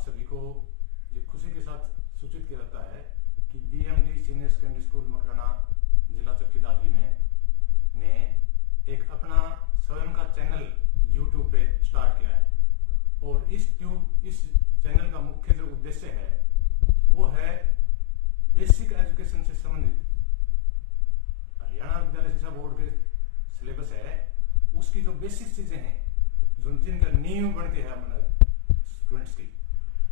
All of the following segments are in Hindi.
सभी को ये खुशी के साथ सूचित किया जाता है कि BMD senior secondary school Makrana जिला चरखी दादरी में ने एक अपना स्वयं का चैनल यूट्यूब पे स्टार्ट किया है। और इस चैनल का मुख्य जो उद्देश्य है वो है बेसिक एजुकेशन से संबंधित हरियाणा विद्यालय शिक्षा बोर्ड के सिलेबस है उसकी जो बेसिक चीजें हैं जो जिनका नींव बनती है स्टूडेंट्स की,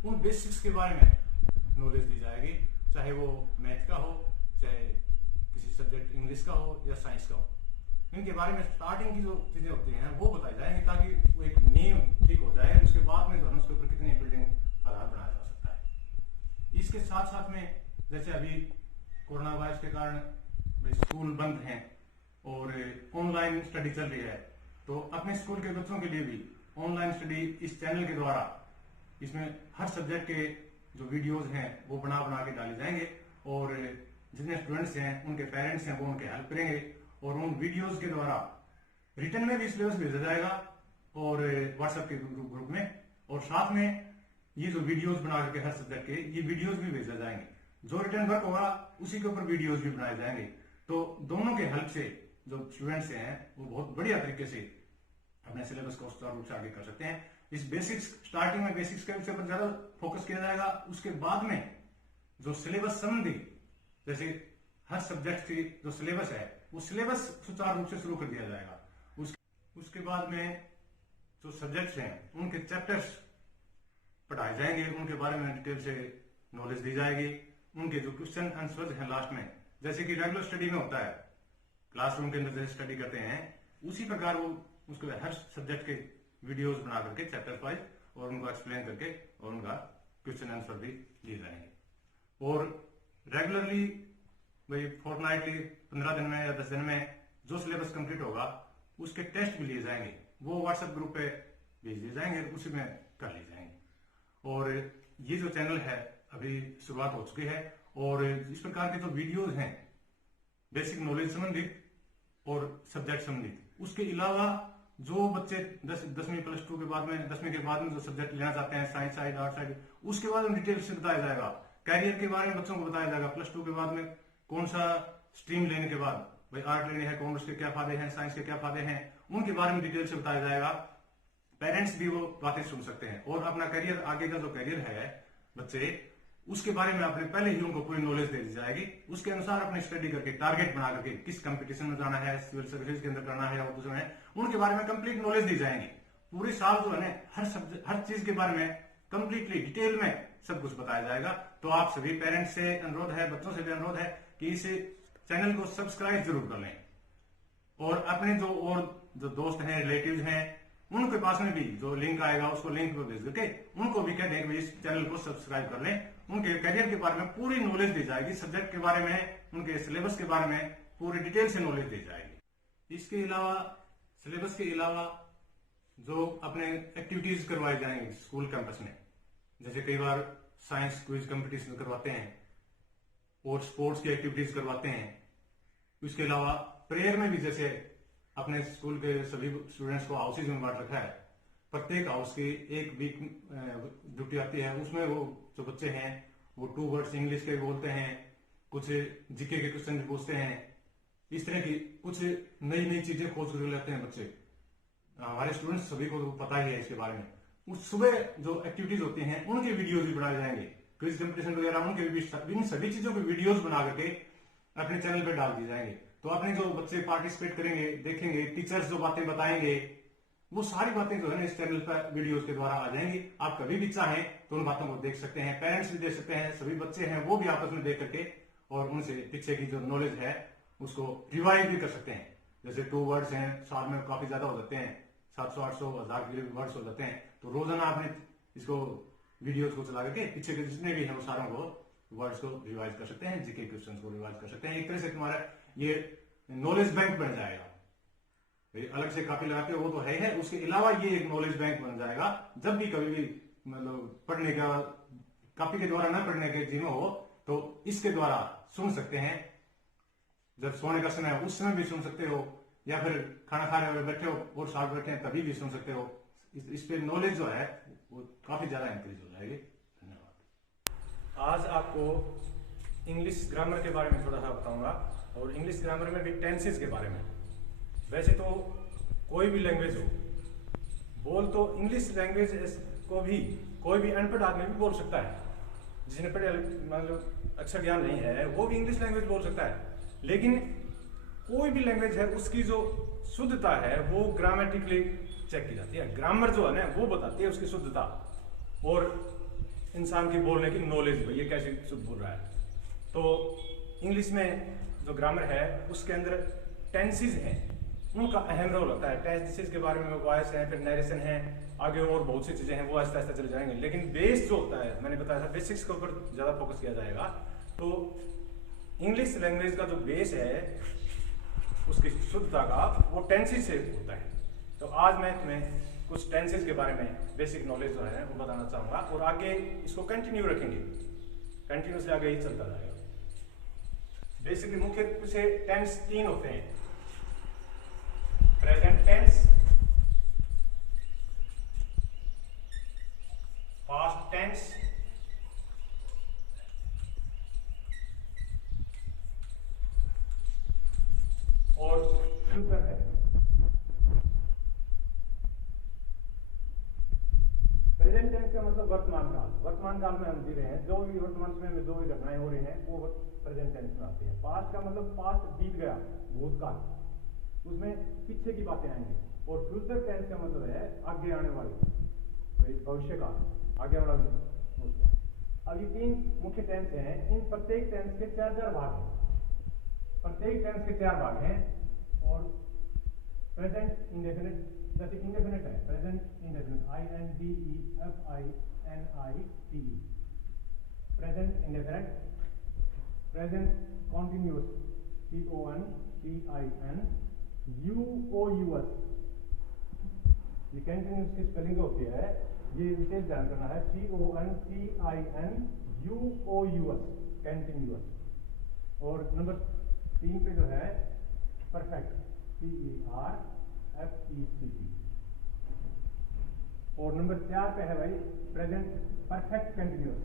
उन बेसिक्स के बारे में नॉलेज दी जाएगी, चाहे वो मैथ का हो, चाहे किसी सब्जेक्ट इंग्लिश का हो या साइंस का हो। इनके बारे में स्टार्टिंग की जो चीजें होती हैं वो बताई जाएंगी ताकि वो एक नींव ठीक हो जाए। उसके बाद में जो है उसके ऊपर कितनी बिल्डिंग आधार बनाया जा सकता है। इसके साथ साथ में जैसे अभी कोरोना वायरस के कारण स्कूल बंद हैं और ऑनलाइन स्टडी चल रही है, तो अपने स्कूल के बच्चों के लिए भी ऑनलाइन स्टडी इस चैनल के द्वारा इसमें हर सब्जेक्ट के जो वीडियोज हैं वो बना बना के डाले जाएंगे और जितने स्टूडेंट्स हैं उनके पेरेंट्स हैं वो उनके हेल्प करेंगे और उन वीडियोज के द्वारा रिटर्न में भी सिलेबस भेजा जाएगा और व्हाट्सएप के ग्रुप में, और साथ में ये जो वीडियोज बना करके हर सब्जेक्ट के ये वीडियोज भी भेजा जाएंगे। जो रिटर्न वर्क होगा उसी के ऊपर वीडियोज भी बनाए जाएंगे। तो दोनों के हेल्प से जो स्टूडेंट्स हैं वो बहुत बढ़िया तरीके से अपने सिलेबस को सुचारू रूप से आगे कर सकते हैं। इस बेसिक्स स्टार्टिंग में बेसिक्स के ऊपर ज्यादा फोकस किया जाएगा। उसके बाद में जो सिलेबस संबंधी जैसे हर सब्जेक्ट की जो सिलेबस है वो सिलेबस सुचारू रूप से शुरू कर दिया जाएगा। उसके बाद में जो सब्जेक्ट्स हैं उनके चैप्टर्स पढ़ाए जाएंगे, उनके बारे में डिटेल से नॉलेज दी जाएगी। उनके जो क्वेश्चन आंसर्स हैं लास्ट में, जैसे कि रेगुलर स्टडी में होता है क्लासरूम के अंदर जैसे स्टडी करते हैं उसी प्रकार वो उसके हर सब्जेक्ट के वीडियोस बना करके चैप्टर वाइज और उनको एक्सप्लेन करके और उनका क्वेश्चन आंसर भी दिए जाएंगे। और रेगुलरली भाई फोर्टनाइटली 15 दिन में या 10 दिन में जो सिलेबस कंप्लीट होगा उसके टेस्ट भी लिए जाएंगे, वो व्हाट्सएप ग्रुप पे भेज दिए जाएंगे, उसी में कर लिए जाएंगे। और ये जो चैनल है अभी शुरुआत हो चुकी है और इस प्रकार के जो वीडियोज हैं बेसिक नॉलेज संबंधित और सब्जेक्ट संबंधित, उसके अलावा जो बच्चे 10वीं प्लस 2 के बाद में 10वीं के बाद में जो सब्जेक्ट लेना चाहते हैं साइंस साइड आर्ट साइड, उसके बाद में डिटेल से बताया जाएगा। कैरियर के बारे में बच्चों को बताया जाएगा, प्लस 2 के बाद में कौन सा स्ट्रीम लेने के बाद भाई आर्ट लेने हैं, कॉमर्स के क्या फायदे हैं, साइंस के क्या फायदे हैं, उनके बारे में डिटेल से बताया जाएगा। पेरेंट्स भी वो बातें सुन सकते हैं और अपना करियर आगे का जो करियर है बच्चे उसके बारे में अपने पहले ही उनको पूरी नॉलेज दे दी जाएगी। उसके अनुसार अपनी स्टडी करके टारगेट बना करके किस कंपटीशन में जाना है, सिविल सर्विसेज के अंदर करना है और दूसरे में उनके बारे में कंप्लीट नॉलेज दी जाएंगी। पूरे साल जो है ना हर चीज के बारे में कंप्लीटली डिटेल में सब कुछ बताया जाएगा। तो आप सभी पेरेंट्स से अनुरोध है, बच्चों से भी अनुरोध है कि इस चैनल को सब्सक्राइब जरूर कर लें और अपने जो दोस्त हैं, रिलेटिव हैं, उनके पास में भी जो लिंक आएगा उसको लिंक पे भेज करके उनको भी कह दें कि इस चैनल को सब्सक्राइब कर लें। उनके करियर के बारे में पूरी नॉलेज दी जाएगी, सब्जेक्ट के बारे में, उनके सिलेबस के बारे में पूरी डिटेल से नॉलेज दी जाएगी। इसके अलावा सिलेबस के अलावा जो अपने एक्टिविटीज करवाई जाएंगी स्कूल कैंपस में, जैसे कई बार साइंस क्विज कंपटीशन करवाते हैं और स्पोर्ट्स की एक्टिविटीज करवाते हैं। इसके अलावा प्रेयर में भी जैसे अपने स्कूल के सभी स्टूडेंट्स को हाउसेज में बांट रखा है, प्रत्येक हाउस की एक वीक ड्यूटी आती है, उसमें वो जो बच्चे हैं वो 2 वर्ड्स इंग्लिश के बोलते हैं, कुछ जीके के क्वेश्चन भी पूछते हैं, इस तरह की कुछ नई नई चीजें खोज कर लेते हैं बच्चे। हमारे स्टूडेंट्स सभी को पता ही है इसके बारे में। उस सुबह जो एक्टिविटीज होती हैं उनके वीडियोज भी बनाए जाएंगे, क्विज कंपटीशन वगैरह उनके भी इन सभी चीजों के वीडियोज बना करके अपने चैनल पर डाल दिए जाएंगे। तो अपने जो बच्चे पार्टिसिपेट करेंगे, देखेंगे, टीचर्स जो बातें बताएंगे वो सारी बातें जो है इस चैनल पर वीडियोस के द्वारा आ जाएंगी। आप कभी भी चाहें तो उन बातों को देख सकते हैं, पेरेंट्स भी देख सकते हैं, सभी बच्चे हैं वो भी आपस में देख करके और उनसे पीछे की जो नॉलेज है उसको रिवाइव भी कर सकते हैं। जैसे 2 वर्ड्स हैं, साल में काफी ज्यादा हो जाते हैं, 700 800 1000 के वर्ड्स हो जाते हैं, तो रोजाना आपने इसको वीडियोस को चला करके पीछे के जितने भी हैं वो सारों को वर्ड्स को रिवाइज कर सकते हैं, जीके क्वेश्चन को रिवाइज कर सकते हैं। एक तरह से तुम्हारा ये नॉलेज बैंक बन जाएगा। अलग से कॉपी लगाते हो वो तो है, उसके अलावा ये एक नॉलेज बैंक बन जाएगा। जब भी कभी भी मतलब पढ़ने का कॉपी के द्वारा ना पढ़ने के जिम्मे हो तो इसके द्वारा सुन सकते हैं। जब सोने का समय है उस समय भी सुन सकते हो, या फिर खाना खाने वाले बैठे हो और साथ बैठे हैं तभी भी सुन सकते हो। इस पे नॉलेज जो है वो काफी ज्यादा इंक्रीज हो जाएगी। आज आपको इंग्लिश ग्रामर के बारे में थोड़ा सा बताऊंगा और इंग्लिश ग्रामर में भी टेंसेस के बारे में। वैसे तो कोई भी लैंग्वेज हो, बोल तो इंग्लिश लैंग्वेज को भी कोई भी अनपढ़ आदमी भी बोल सकता है, जिसने पढ़े मतलब अक्षर ज्ञान नहीं है वो भी इंग्लिश लैंग्वेज बोल सकता है। लेकिन कोई भी लैंग्वेज है उसकी जो शुद्धता है वो ग्रामेटिकली चेक की जाती है। ग्रामर जो है ना वो बताती है उसकी शुद्धता और इंसान की बोलने की नॉलेज, ये कैसे शुद्ध बोल रहा है। तो इंग्लिश में जो ग्रामर है उसके अंदर टेंसेस हैं, उनका अहम रोल होता है। टेंसेस के बारे में वॉइस है, फिर नरेशन है, आगे और बहुत सी चीजें हैं, वो आहिस्ता आहिस्ता चले जाएंगे। लेकिन बेस जो होता है, मैंने बताया था बेसिक्स के ऊपर ज्यादा फोकस किया जाएगा। तो इंग्लिश लैंग्वेज का जो बेस है उसकी शुद्धता का वो टेंसेस से होता है। तो आज मैं तुम्हें कुछ टेंसेस के बारे में बेसिक नॉलेज जो है वो बताना चाहूंगा और आगे इसको कंटिन्यू रखेंगे, कंटिन्यूसली आगे ही चलता जाएगा। बेसिकली मुख्य रूप से टेंस 3 होते हैं, प्रेजेंट टेंस, पास्ट टेंस और फ्यूचर टेंस। प्रेजेंट टेंस का मतलब वर्तमान काल, वर्तमान काल में हम जी रहे हैं, जो भी वर्तमान समय में जो भी घटनाएं हो रही हैं वो प्रेजेंट टेंस में आती है। पास्ट का मतलब पास्ट बीत गया, भूतकाल, उसमें पीछे की बातें आएंगी। और फ्यूचर टेंस का मतलब है आगे आने वाली, भविष्य का, आगे आने वाला। अब ये 3 मुख्य टेंस हैं, इन प्रत्येक टेंस के 4 भाग हैं, प्रत्येक टेंस के 4 भाग हैं। और प्रेजेंट इंडेफिनिट, जैसे इंडेफिनिट है, present indefinite, INDEFINITE, present indefinite, present continuous, CONTINUOUS, ये कंटिन्यूअस की स्पेलिंग होती है, ये विशेष ध्यान करना है, CONTINUOUS, कंटिन्यूअस। और नंबर 3 पे जो है परफेक्ट, PERFECT। और नंबर 4 पे है भाई present perfect continuous,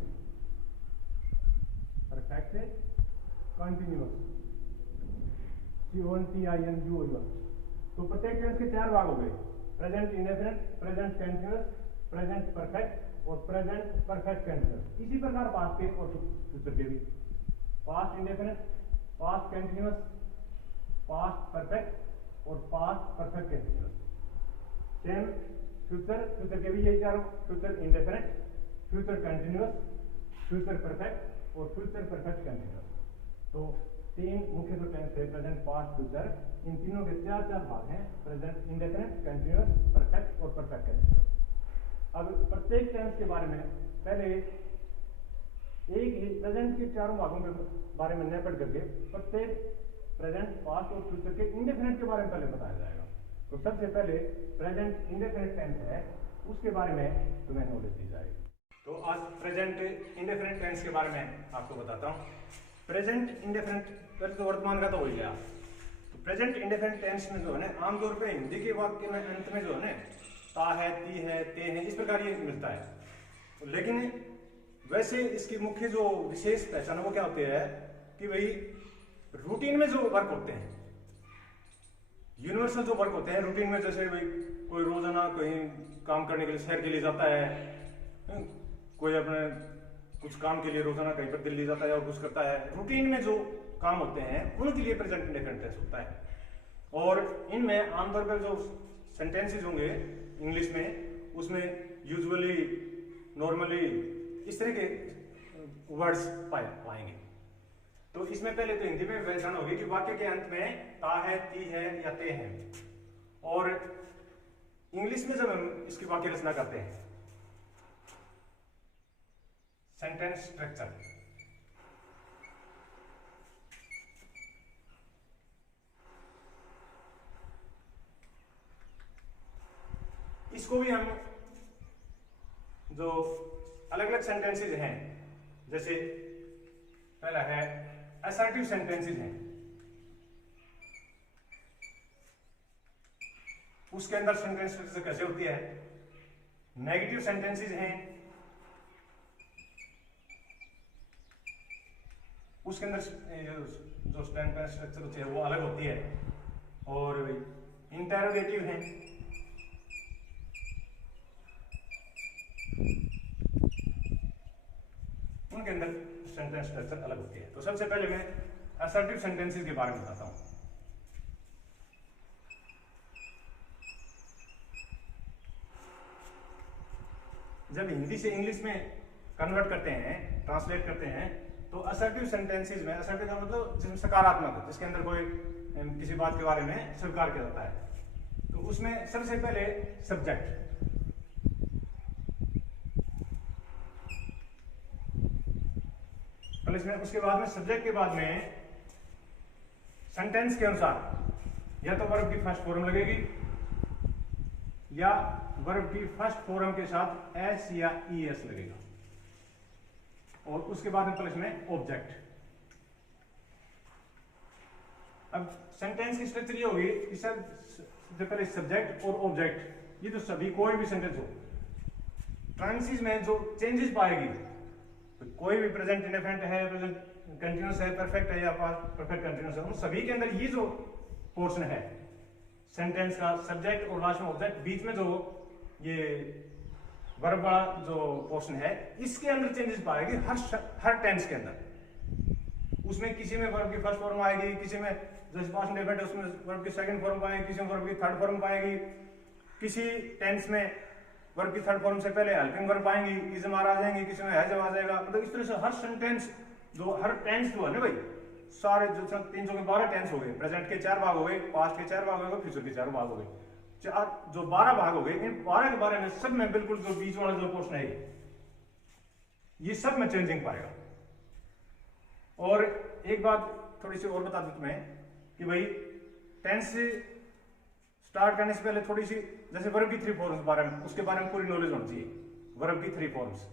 perfect continuous, CONTINUOUS। तो प्रत्येक टेंस के 4 भाग हो गए, present indefinite, present continuous, present perfect और प्रेजेंट परफेक्ट कंटिन्यूअस। इसी प्रकार पास्ट के और फ्यूचर के भी, past indefinite, past continuous, past perfect और past perfect continuous. Same future, future के भी यही 4, future indefinite, future continuous, future perfect और फ्यूचर परफेक्ट कंटिन्यूअस। तो 3 मुख्य जो टेंस है, प्रेजेंट, पास्ट, फ्यूचर, इन तीनों के 4 भाग हैं, प्रेजेंट इंडेफिनिट, कंटिन्यूअस, परफेक्ट और परफेक्ट कंटिन्यूअस। अब प्रत्येक टेंस के बारे में पहले एक ही प्रेजेंट के 4 भागों के बारे में न पढ़ करके प्रत्येक प्रेजेंट, पास्ट और फ्यूचर के इंडेफिनिट के बारे में पहले बताया जाएगा। तो सबसे पहले प्रेजेंट इंडेफिनिट टेंस है, उसके बारे में तुम्हें नॉलेज दी जाएगी। तो आज प्रेजेंट इंडेफिनिट टेंस के बारे में आपको बताता हूँ। प्रेजेंट इंडेफिनिट पहले तो वर्तमान का तो हो गया। तो प्रेजेंट इंडेफिनिट टेंस में जो है ना आमतौर पे हिंदी के वाक्य में अंत में जो है ना ता है, ती है, ते है, इस प्रकार ये मिलता है। तो लेकिन वैसे इसकी मुख्य जो विशेष पहचान वो क्या होती है कि भाई रूटीन में जो वर्क होते हैं, यूनिवर्सल जो वर्क होते हैं रूटीन में, जैसे भाई कोई रोजाना कहीं काम करने के लिए शहर के लिए जाता है, कोई अपने कुछ काम के लिए रोजाना कहीं पर दिल्ली जाता है और कुछ करता है, रूटीन में जो काम होते हैं उनके लिए प्रेजेंट इंडेफिनिट टेंस होता है। और इनमें आमतौर पर जो सेंटेंसेस होंगे इंग्लिश में, उसमें यूजुअली, नॉर्मली इस तरह के वर्ड्स पाएंगे। तो इसमें पहले तो हिंदी में पहचान होगी कि वाक्य के अंत में ता है, ती है या ते है। और इंग्लिश में जब हम इसकी वाक्य रचना करते हैं, सेंटेंस स्ट्रक्चर, इसको भी हम जो अलग अलग सेंटेंसेस हैं, जैसे पहला है असर्टिव सेंटेंसेस हैं, उसके अंदर सेंटेंस स्ट्रक्चर कैसे होती है। नेगेटिव सेंटेंसेस हैं, उसके अंदर जो स्टैंड स्ट्रक्चर होती है वो अलग होती है, और इंटेरोगेटिव है उनके अंदर सेंटेंस स्ट्रक्चर अलग होती है। तो सबसे पहले मैं असर्टिव सेंटेंसेस के बारे में बताता हूं। जब हिंदी से इंग्लिश में कन्वर्ट करते हैं, ट्रांसलेट करते हैं, तो असर्टिव सेंटेंसेस में, असर्टिव का मतलब जिसमें सकारात्मक, जिसके अंदर कोई किसी बात के बारे में स्वीकार किया जाता है, तो उसमें सबसे पहले सब्जेक्ट, इसमें उसके बाद में सब्जेक्ट के बाद में सेंटेंस के अनुसार या तो वर्ब की फर्स्ट फॉर्म लगेगी या वर्ब की फर्स्ट फॉर्म के साथ एस या ईएस लगेगा, और उसके बाद में प्लस में ऑब्जेक्ट। अब सेंटेंस की स्ट्रक्चर ये होगी कि सबसे पहले सब्जेक्ट और ऑब्जेक्ट, ये तो सभी कोई भी सेंटेंस हो, ट्रांसिस में जो चेंजेस पाएगी, तो कोई भी प्रेजेंट इंडेफिनिट है, प्रेजेंट कंटीन्यूअस है, परफेक्ट है या परफेक्ट कंटीन्यूअस है, उन सभी के अंदर ये जो पोर्शन है सेंटेंस का, सब्जेक्ट और लास्ट में ऑब्जेक्ट, बीच में जो ये वर्ब वाला जो पोर्शन है, इसके अंदर चेंजेस पाएगी हर टेंस के अंदर। उसमें किसी में वर्ब की फर्स्ट फॉर्म आएगी, किसी में जैसे पास्ट इंडेफिनिट है उसमें वर्ब की सेकंड फॉर्म पाएगी, किसी में वर्ब की थर्ड फॉर्म पाएगी, किसी टेंस में वर्ब की थर्ड फॉर्म से पहले हेल्पिंग वर्ब आएंगी, इज एम आर आ जाएंगी, किसी में हैज आ जाएगा। मतलब इस तरह से हर सेंटेंस जो हर टेंस जो है ना भाई, सारे जो 312 टेंस हो गए, प्रेजेंट के 4 भाग हो गए, पास्ट के 4 भाग हो गए, फ्यूचर के 4 भाग हो गए, जो 12 भाग हो गए, इन 12 के बारे में सब में बिल्कुल जो बीच वाला जो पोर्शन है ये सब में चेंजिंग पाएगा। और एक बात थोड़ी सी और बता दूं तुम्हें कि भाई टेंस से स्टार्ट करने से पहले थोड़ी सी, जैसे वर्ब की 3 फॉर्म्स बारे में, उसके बारे में पूरी नॉलेज होनी चाहिए। वर्ब की 3 फॉर्म्स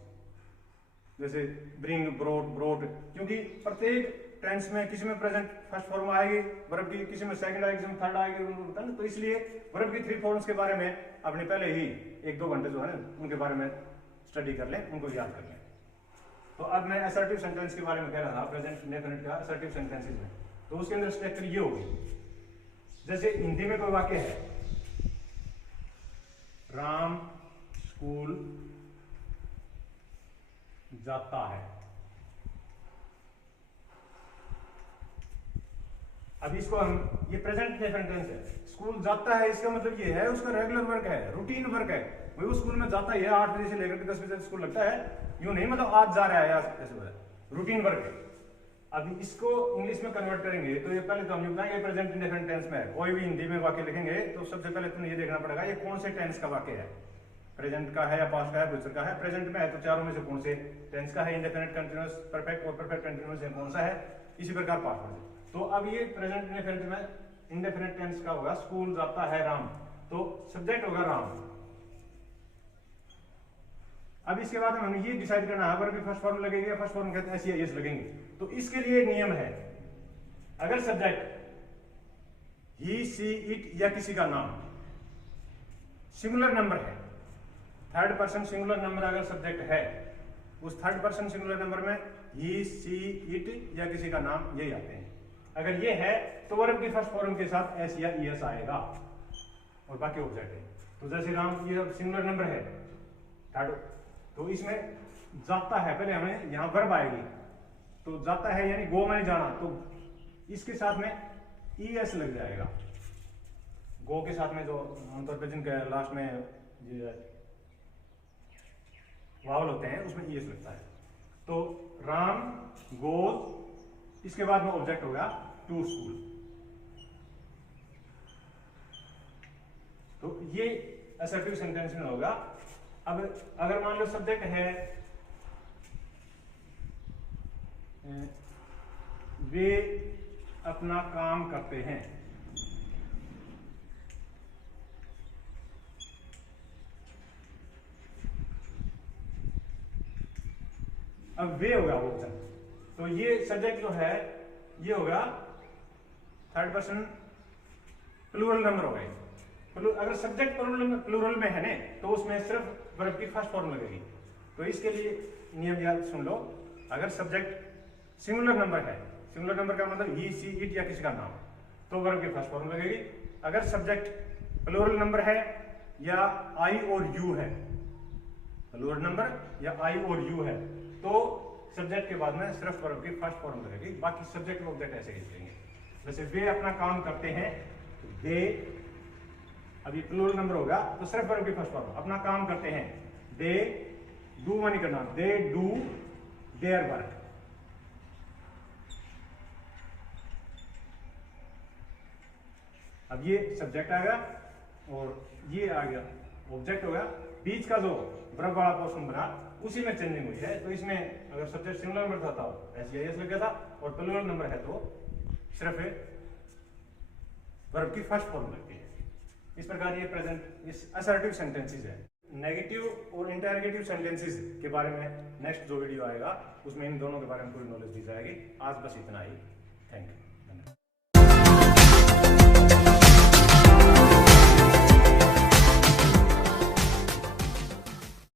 जैसे ब्रिंग, ब्रोट, ब्रोट, क्योंकि प्रत्येक टेंस में किसी में प्रेजेंट फर्स्ट फॉर्म आएगी वर्ब की, किसी में सेकंड आएगी, किसी में थर्ड आएगी, तो इसलिए वर्ब की 3 फॉर्म्स के बारे में अपने पहले ही 1-2 घंटे जो है ना उनके बारे में स्टडी कर लें, उनको याद कर लें। तो अब मैं असर्टिव सेंटेंस के बारे में कह रहा था, प्रेजेंट इंडेफिनिट का असर्टिव सेंटेंसेस में, तो उसके अंदर स्ट्रक्चर ये होगी। जैसे हिंदी में कोई वाक्य है, राम स्कूल जाता है, अब इसको हम, ये प्रेजेंट इंडेफिनिट टेंस है, स्कूल जाता है, इसका मतलब ये है उसका रेगुलर वर्क है, रूटीन वर्क है, वही वो स्कूल में जाता ही है, 8 बजे से लेकर 10 बजे तक स्कूल लगता है, यूं नहीं मतलब आज जा रहा है या ऐसे, रूटीन वर्क है। अभी इसको इंग्लिश में कन्वर्ट करेंगे तो ये पहले तो हम बताएंगे प्रेजेंट इंडेफिनिट टेंस में है। कोई भी हिंदी में वाक्य लिखेंगे तो सबसे पहले तुम्हें ये देखना पड़ेगा ये कौन से टेंस का वाक्य है, प्रेजेंट का है या पास्ट का है, फ्यूचर का है। प्रेजेंट में है तो चारों में से कौन से टेंस का है, इंडेफिनिट, कंटीन्यूअस, परफेक्ट और परफेक्ट कंटीन्यूअस है कौन सा है, इसी प्रकार पास्ट में। तो अब ये प्रेजेंट इंडेफिनिट में इंडेफिनिट टेंस का होगा स्कूल जाता है राम, तो सब्जेक्ट होगा राम। अब इसके बाद हमें ये डिसाइड करना है वर्ब की फर्स्ट फॉर्म लगेगी या फर्स्ट फॉर्म कहते हैं ऐसी यस लगेंगे। तो इसके लिए नियम है, अगर सब्जेक्ट ही, सी, इट या किसी का नाम सिंगुलर नंबर है, थर्ड पर्सन सिंगुलर नंबर अगर सब्जेक्ट है, उस थर्ड पर्सन सिंगुलर नंबर में ही, सी, इट या किसी का नाम यही आते हैं। अगर ये है तो वर्ब की फर्स्ट फॉर्म के साथ एस या ईएस आएगा और बाकी ऑब्जेक्ट है। तो जैसे राम ये सिंगुलर नंबर है थर्ड, तो इसमें जाता है, पहले हमें यहां वर्ब आएगी, तो जाता है यानी गो मैंने जाना, तो इसके साथ में ईएस लग जाएगा। गो के साथ में जो आमतौर पर जिनके लास्ट में वावल होते हैं उसमें ईएस लगता है। तो राम गोज, इसके बाद में ऑब्जेक्ट होगा टू स्कूल। तो ये असर्टिव सेंटेंस में होगा। अब अगर मान लो सब्जेक्ट है वे अपना काम करते हैं, अब वे होगा ऑप्शन, तो ये सब्जेक्ट जो है ये होगा थर्ड पर्सन प्लूरल नंबर हो गए। अगर सब्जेक्ट प्लूरल में है ना तो उसमें सिर्फ वर्ब की फर्स्ट फॉर्म लगेगी। तो इसके लिए नियम याद सुन लो, अगर सब्जेक्ट सिंगुलर नंबर है सिंगुलर नंबर का मतलब ही, सी, इट या किसी का नाम, तो वर्ब की फर्स्ट फॉर्म लगेगी। अगर सब्जेक्ट प्लूरल नंबर है या आई और यू है, प्लूरल नंबर या आई और यू है, तो सब्जेक्ट के बाद में सिर्फ वर्ब की फर्स्ट फॉर्म लगेगी, बाकी सब्जेक्ट ऑब्जेक्ट ऐसे ही चलेंगे। जैसे वे अपना काम करते हैं, दे, अब ये प्लूरल नंबर होगा तो सिर्फ वर्ब की फर्स्ट फॉर्म, अपना काम करते हैं, दे डू नहीं करना, दे डू देयर वर्क। अब ये सब्जेक्ट आ गया और ये आ गया ऑब्जेक्ट हो गया। बीच का जो वर्ब वाला पोर्शन बना उसी में चेंजिंग हुई है, तो इसमें अगर सब्जेक्ट सिंगुलर नंबर था तो एस लग गया था, और प्लूरल नंबर है तो सिर्फ वर्ब की फर्स्ट फॉर्म लगती है। इस प्रकार ये प्रेजेंट इस असर्टिव सेंटेंसेस है। नेगेटिव और इंटरोगेटिव सेंटेंसेस के बारे में नेक्स्ट जो वीडियो आएगा उसमें इन दोनों के बारे में पूरी नॉलेज दी जाएगी। आज बस इतना ही, थैंक यू।